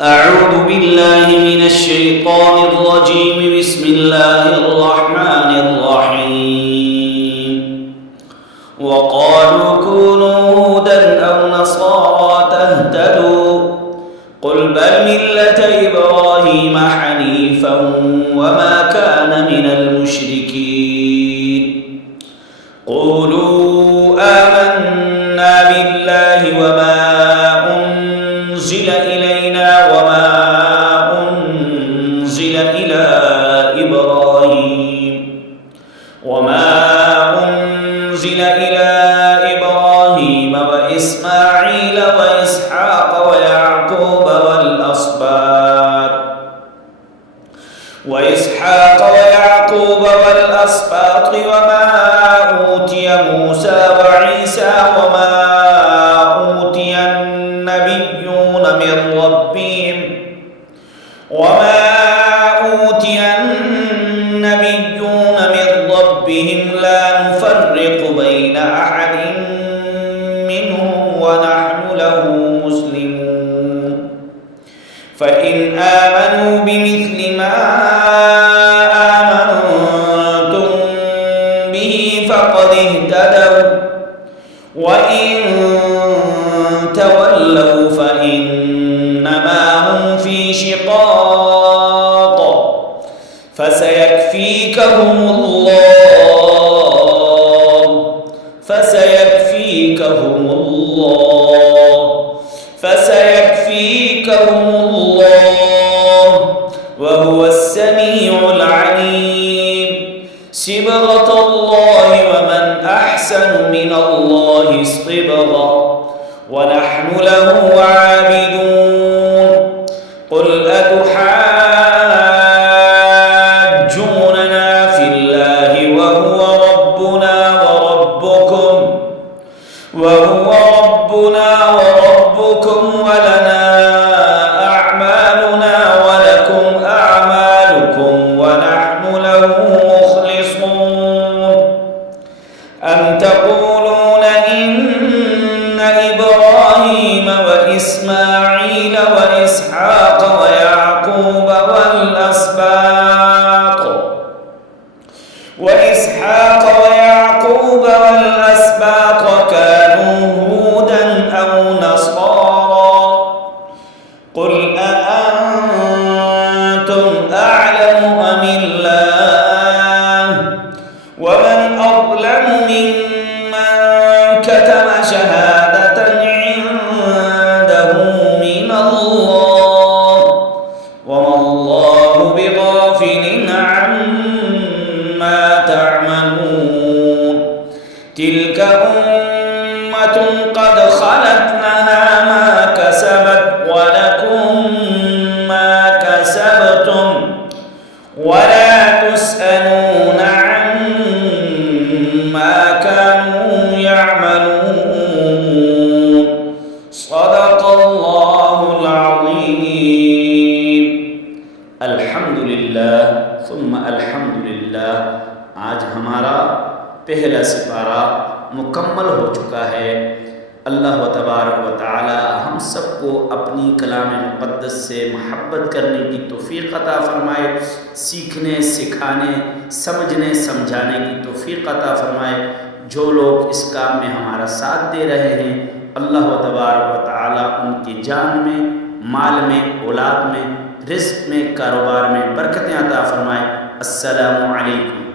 أعوذ بالله من الشيطان الرجيم بسم الله الرحمن الرحيم وقالوا كونوا هودا أو نصارى تهتدوا قل بل ملة إبراهيم حنيفا وما كان من المشركين قولوا آمنا بالله وما أنزل إلينا وما أنزل إلى إبراهيم وإسماعيل وإسحاق ويعقوب والأسباط وما أوتي موسى وعيسى وما أوتي النبيون من ربهم لا نفرق بين أحد منهم ونحن له مسلمون فإن آمنوا بمثل ما آمنتم به فقد اهتدوا وإن تولوا فإنما هم في شقاق فسيكفيكهم الله وهو السميع العليم صبغة الله ومن أحسن من الله صبغة ونحن له عابدون قل أتحاجوننا في الله وهو ربنا وربكم ولنا أعمالنا ولكم أعمالكم ونحن له مخلصون أم تقولون إن إبراهيم وإسماعيل وإسحاق ويعقوب والأسباط كانوا هودا أو نصارى قل أأنتم أعلم أم الله ومن أظلم ممن كتم شهادة عنده من الله وما الله بغافل عما تعملون تلك أمة قد خلت لها ما كسبت ولكم ما كسبتم ولا تسألون عما كانوا يعملون صدق الله العظيم الحمد لله ثم الحمد لله आज हमारा पहला सिपारा मुकम्मल हो चुका है। अल्लाह तबारक व तआला हम सबको अपनी कलाम मुक़द्दस से मोहब्बत करने की तौफ़ीक़ अता फ़रमाए, सीखने सिखाने समझने समझाने की तौफ़ीक़ अता फ़रमाए। जो लोग इस काम में हमारा साथ दे रहे हैं अल्लाह तबारक व तआला उनकी जान में, माल में, औलाद में, रिज़्क़ में, कारोबार में बरकतें अता फ़रमाए। अस्सलामु अलैकुम।